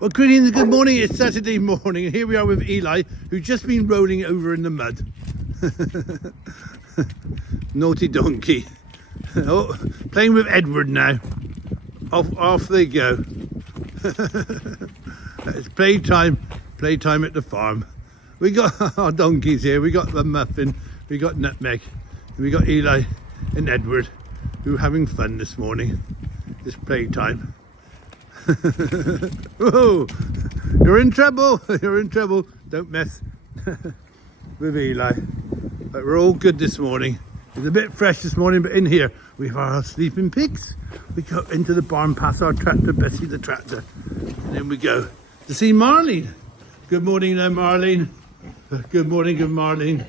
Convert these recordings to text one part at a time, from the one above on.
Well, greetings and good morning. It's Saturday morning, and here we are with Eli, who's just been rolling over in the mud. Naughty donkey. Oh, playing with Edward now. Off they go. It's playtime at the farm. We got our donkeys here. We got the Muffin, we got Nutmeg, and we got Eli and Edward, who are having fun this morning. It's playtime. Whoa, you're in trouble. You're in trouble. Don't mess with Eli. But we're all good this morning. It's a bit fresh this morning, but in here we have our sleeping pigs. We go into the barn past our tractor, Bessie the tractor, and then we go to see Marlene. Good morning there, Marlene. Good morning, good Marlene.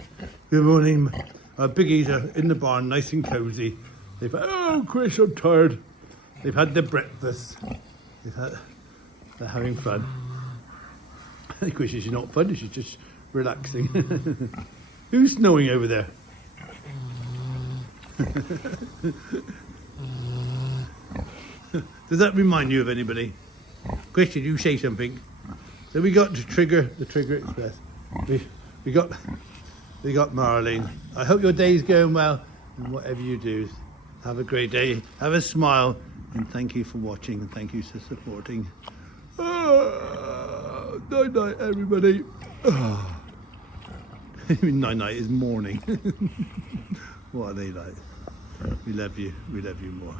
Good morning. Our piggies are in the barn, nice and cozy. Oh, Chris, I'm tired. They've had their breakfast. They're having fun. I think she's not fun, she's just relaxing. Who's snowing over there? Does that remind you of anybody? Christian, you say something. So we got the Trigger Express. We got Marlene. I hope your day's going well, and whatever you do, have a great day. Have a smile, and thank you for watching, and thank you for supporting. Night night, everybody. Night night is morning. What are they like? We love you more.